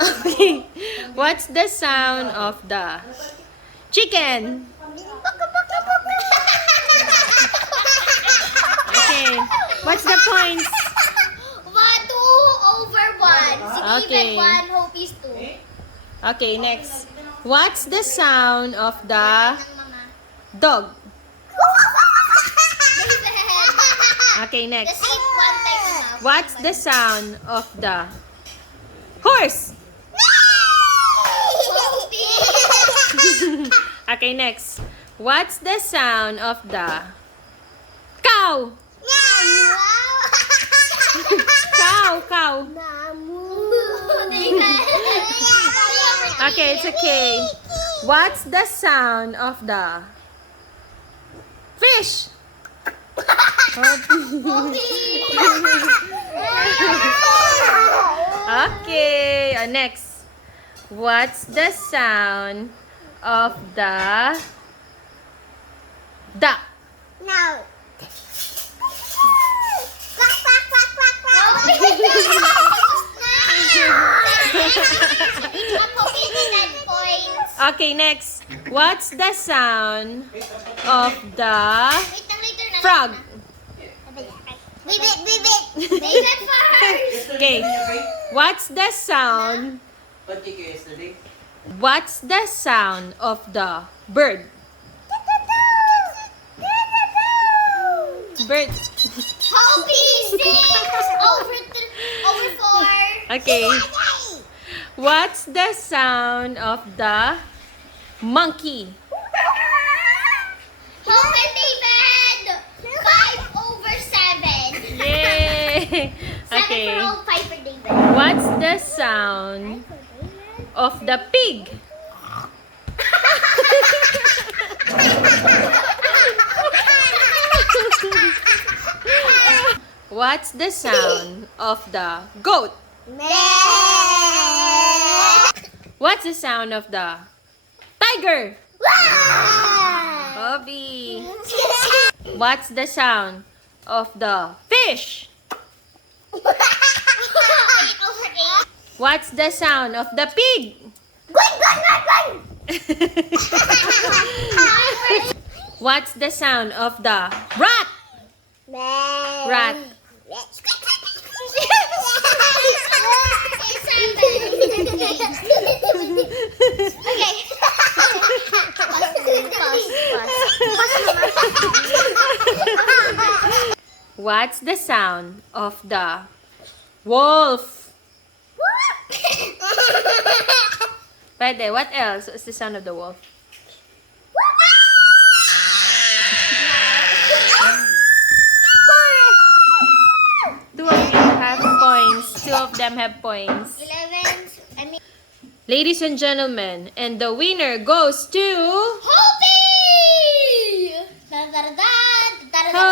Okay. What's the sound of the chicken? Okay. What's the points? 2/1. Okay. Even 1, hope is 2. Okay, next. What's the sound of the Ng mga dog? David. Okay, next. Just eat one time enough. What's the sound of the horse? Hope. Okay, next. What's the sound of the cow? Cow. Okay, it's okay. What's the sound of the fish? Okay, next. What's the sound of the duck? No. Okay, next. What's the sound of the frog? Bibit. David first. Okay. What's the sound? What did you yesterday? What's the sound of the bird? Bird. Hobby 6/4. Okay. What's the sound of the monkey? Hope David. 5/7. Yay! 7 Okay. for Hope, 5 for David. What's the sound of the pig? What's the sound of the goat? What's the sound of the tiger? Bobby. What's the sound of the fish? 8/8. What's the sound of the pig? What's the sound of the rat? Rat. What's the sound of the wolf? Pwede, what else? What's the sound of the wolf? Two of you have points. Two of them have points. 11. I mean, Ladies and gentlemen, and the winner goes to... Hopey! Da da da da da da.